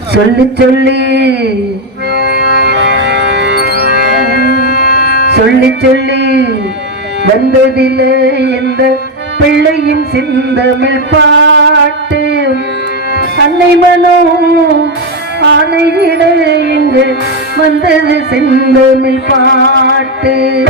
சொல்லி சொல்லி. சொல்லி சொல்லி. வந்ததில்லை எந்த பிள்ளையும் சிந்தமிழ் பாட்டு. அன்னை மனோ ஆணையிட இங்கு வந்தது செந்தமிழ் பாட்டு.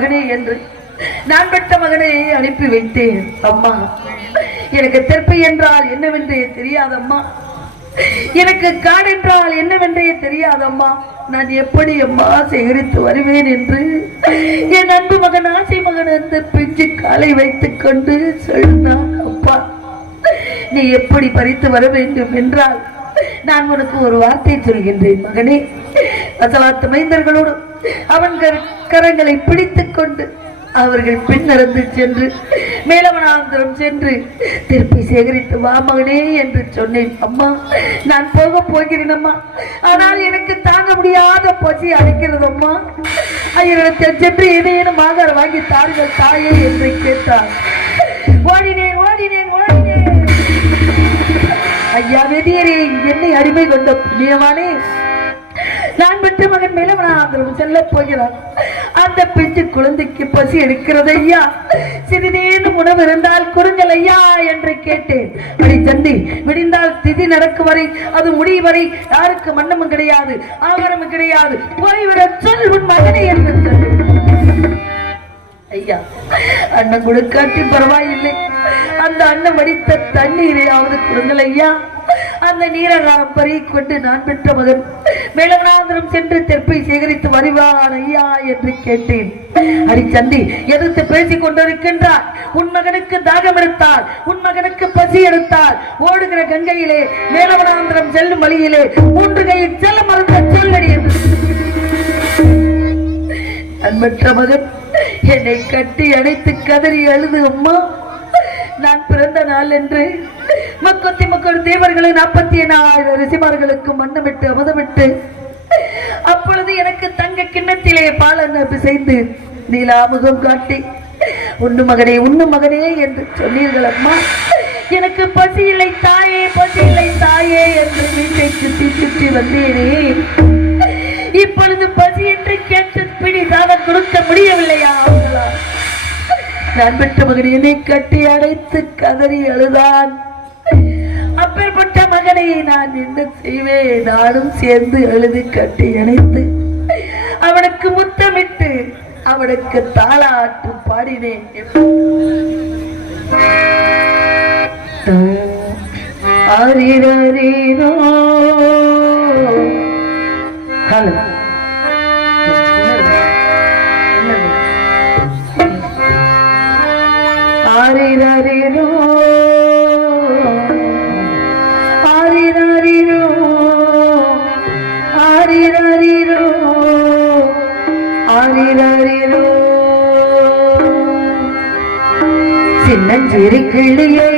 மகனே என்று நான் பெற்ற மகனை அனுப்பி வைத்தேன் அம்மா. எனக்கு தெற்பை என்றால் என்னவென்றே தெரியாதம்மா. எனக்கு காடென்றால் என்னவென்றே தெரியாதம்மா. நான் எப்படி அம்மா சேகரித்து வருவேன் என்று என் அன்பு மகன் ஆசை மகன் அந்த பிஞ்சு காலை வைத்துக் கொண்டு சொன்னான் அப்பா நீ எப்படி பறித்து வர வேண்டும் என்றால் நான் உனக்கு ஒரு வார்த்தை சொல்கின்றேன் மகனே. அசலாத்து மைந்தர்களோடு அவன்கள் கரங்களை பிடித்துக் கொண்டு அவர்கள் பின்னறந்து சென்று மேலவனாந்திரம் சென்று திருப்பி சேகரித்து வா மகனே என்று சொன்னேன். அம்மா நான் போக போகிறேன் அம்மா. ஆனால் எனக்கு தாங்க முடியாத பசி அடைக்கிறது அம்மா. ஐயனத்தை சென்று இணையனுமாக வாங்கி தாருங்கள் தாயே என்று கேட்டார். ஓடினேன் ஓடினேன் ஓடினேன். ஐயா வெதியரே என்னை அடிமை கொண்ட புண்ணியவானே. நான் பெற்ற மகன் மேலவனாந்திரம் செல்ல போகிறான். அந்த பிஞ்சு குழந்தைக்கு பசி எடுக்கிறது ஐயா. சிறிதேனும் உணவு இருந்தால் கொடுங்கள் ஐயா என்று கேட்டேன். அடி சந்தி விடிந்தால் திதி நடக்கும் வரை அது முடியும் வரை யாருக்கு மன்னமும் கிடையாது ஆவரமும் கிடையாது. போய்விட சொல் உன் மகனை என்று ஐயா அண்ணன் கொடுக்காட்டி பரவாயில்லை. அந்த அண்ணன் வடித்த தண்ணீரையாவது கொடுங்கள் ஐயா. அந்த நீரகாரம் பறி கொண்டு நான் பெற்ற மகன். மேலநாதரம் சென்று தெற்பை சேகரித்து வருவான் ஐயா என்று கேட்டேன். அடிச்சந்தி எதிர்த்து பேசிக் கொண்டிருக்கின்றார் உன் மகனுக்கு தாகம் எடுத்தால் உன் மகனுக்கு பசி எடுத்தால் ஓடுகிற கங்கையிலே மேலவனாந்திரம் செல்லும் வழியிலே மூன்று கையில் செல்ல மறந்த சொல்லடி என்று. அன்பற்ற மகன். என்னை கட்டி அடைத்து கதறி அழுது அம்மா நான் பிறந்த நாள் என்று மக்கத்தி மக்கள் தேவர்களை நாற்பத்தி ஏழாயிரம் ரிசிமார்களுக்கு மன்னமிட்டு அமுதமிட்டு அப்பொழுது எனக்கு தங்க கிண்ணத்திலே பாலன் பிசைந்து நீலாமுகம் காட்டி உண்ணு மகனே உண்ணு மகனே என்று சொன்னீர்கள் அம்மா. எனக்கு பசி இல்லை தாயே பசி இல்லை தாயே என்று வீட்டை சுற்றி சுற்றி வந்தேனே. இப்பொழுது பசி என்று கேட்டு பிடி பிடிதாக கொடுக்க முடியவில்லையா? அவர்களால். நான் பெற்ற மகன் என்னை கட்டி அடைத்து கதறி அழுதான். அப்பேற்பட்ட மகனை நான் என்ன செய்வேன்? நானும் சேர்ந்து எழுதி கட்டி இணைத்து அவனுக்கு முத்தமிட்டு அவனுக்கு தாளாட்டு பாடினேன். ஆரிரரீரோ ஹலோ சின்னஞ்சிறு கிளியே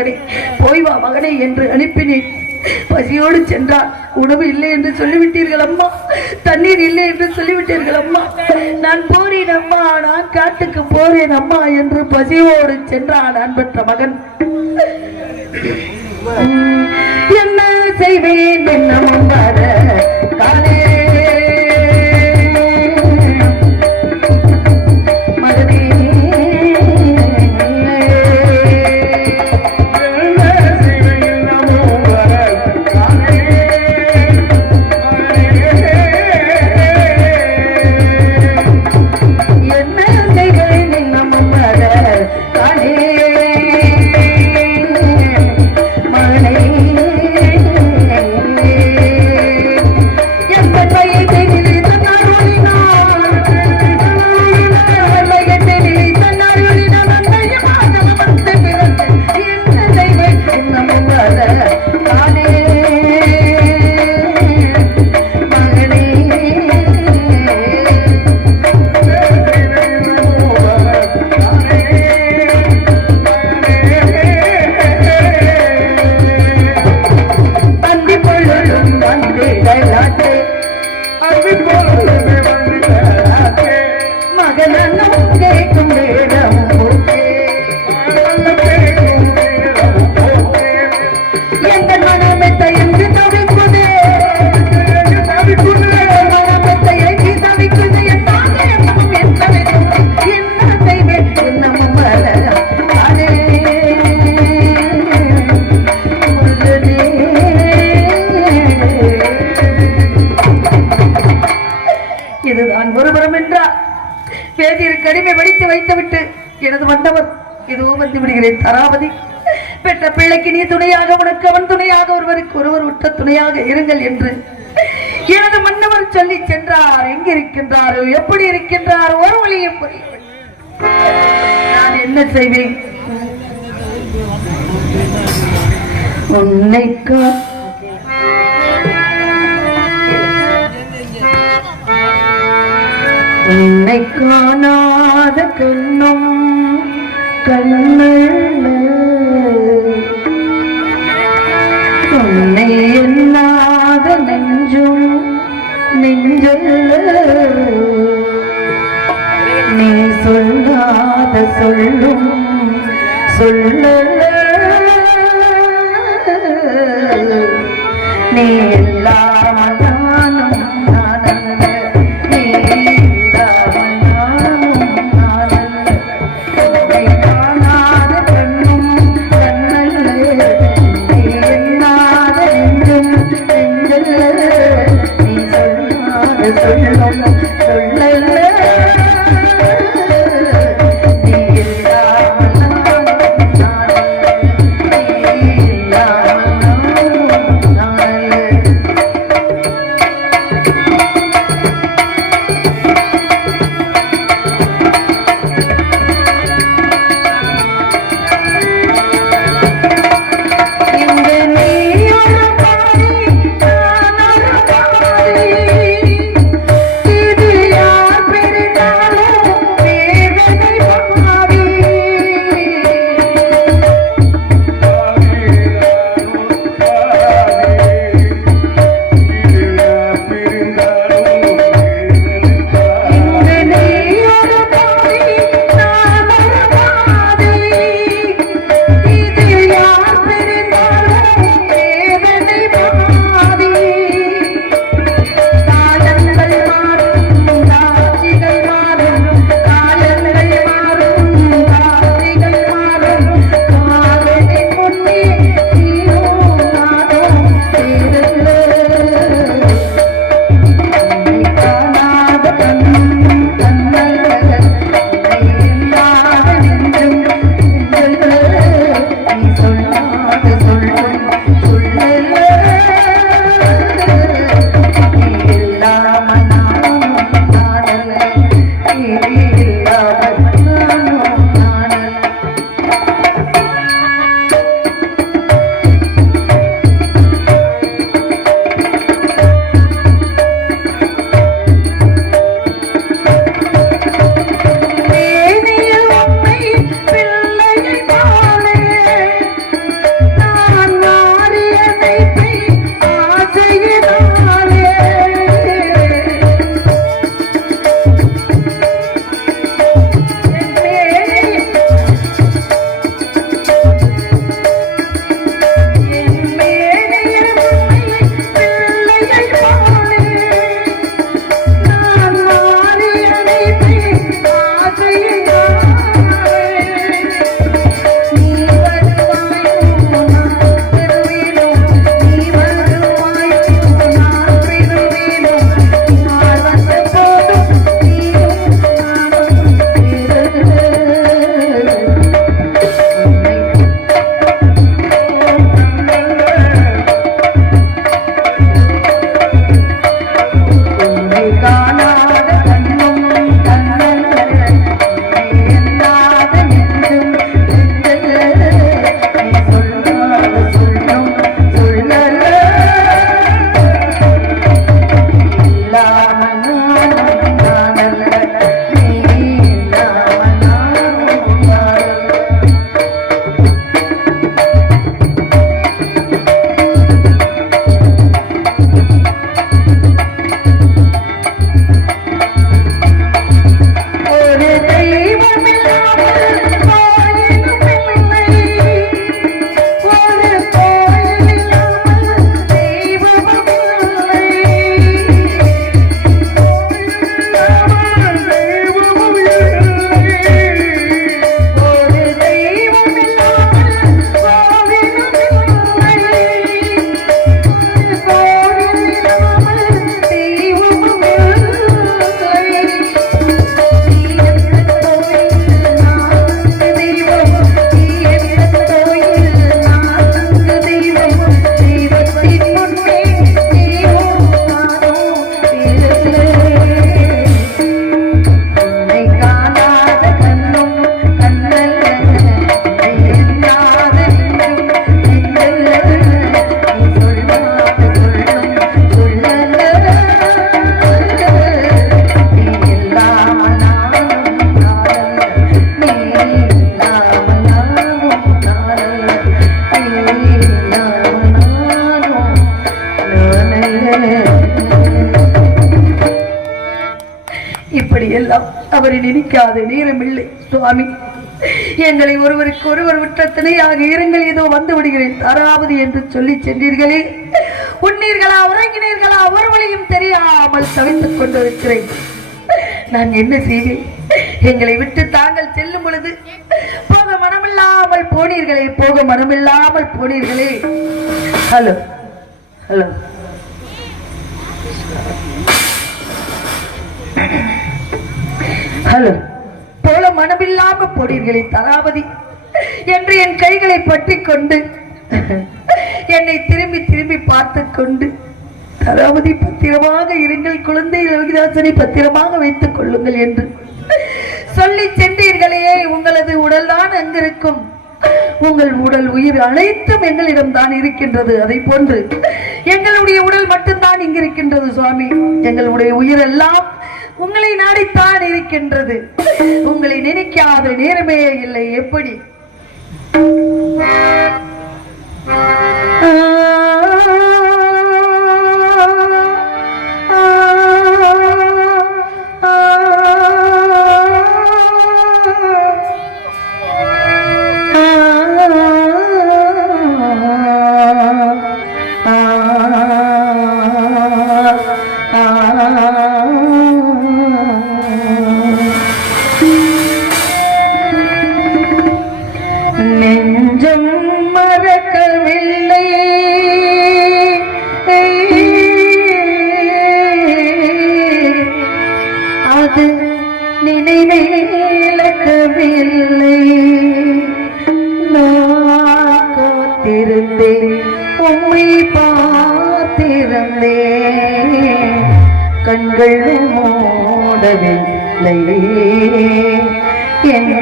மகனே போய் வா மகனே என்று அனுப்பினேன். பசியோடு சென்றார் உணவு இல்லை என்று சொல்லிவிட்டீர்கள் அம்மா. தண்ணீர் இல்லை என்று சொல்லிவிட்டீர்கள் அம்மா. நான் போறேன் அம்மா நான் காட்டுக்கு போறேன் அம்மா என்று பசியோடு சென்றான் அன்பற்ற மகன். என்ன செய்வேன் என்ன காலே இதுவும் தராபதி. பெற்ற பிள்ளைக்கு நீ துணையாக உனக்கு அவன் துணையாக ஒருவருக்கு ஒருவர் உற்ற துணையாக இருங்கள் என்று எனது மன்னவர் சொல்லி சென்றார். எங்கிருக்கின்றாரோ எப்படி இருக்கின்றார்? ஒரு வழியும் நான் என்ன செய்வேன்? உன்னை உன்னை காணாத கண்ணும் சொல்லும் ஒருவருக்கு ஒருவர் விட்ட துணையாக இருங்கள் ஏதோ வந்து விடுகிறேன். தராவது என்று சொல்லி சென்றீர்களே. உண்ணீர்களா உறங்கினீர்களா ஒரு வழியும் தெரியாமல் தவித்துக் கொண்டிருக்கிறேன். நான் என்ன செய்வேன்? எங்களை விட்டு தாங்கள் செல்லும் பொழுது போக மனமில்லாமல் போனீர்களே போக மனமில்லாமல் போனீர்களே. Hello hello. ஹலோ போல மனமில்லாம போனீர்களே தராபதி என்று என் கைகளை பற்றி கொண்டு என்னை திரும்பி திரும்பி பார்த்து கொண்டு தளபதி பத்திரமாக இருங்கள் குழந்தை ரவிதாசனை பத்திரமாக வைத்துக் கொள்ளுங்கள் என்று சொல்லி சென்றீர்களே உங்களது உடல்தான் அங்கிருக்கும். உங்கள் உடல் உயிர் அனைத்தும் எங்களிடம் தான் இருக்கின்றது. அதை போன்று எங்களுடைய உடல் மட்டும்தான் இங்கிருக்கின்றது சுவாமி. எங்களுடைய உயிர் எல்லாம் உங்களை நாடித்தான் இருக்கின்றது. உங்களை நினைக்காத நேரமே இல்லை. எப்படி? ఆ நினைவே இழக்கவில்லை நான் காத்திருந்தேன். உம்மை பார்த்திருந்தேன் கண்கள் மூடவில்லை. என்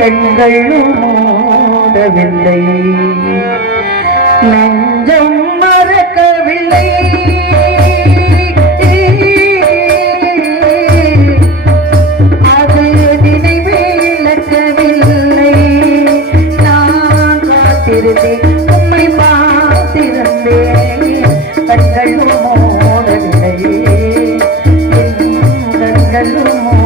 கண்கள் மூடவில்லை. என்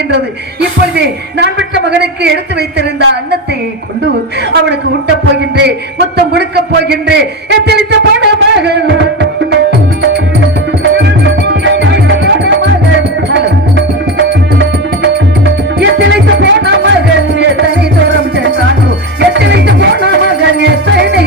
சத்தமெல்லாம் இப்பொழுது நான் பெற்ற மகனுக்கு எடுத்து வைத்திருந்த அன்னத்தை கொண்டு அவனுக்கு ஊட்டப் போகின்றேன் முத்தம் கொடுக்க போகின்றேன். எத்தளித்த பண மகன் ஹலோ போன மகன் எத்தனை தூரம் சென்றானோ. போன மகன் எத்தனை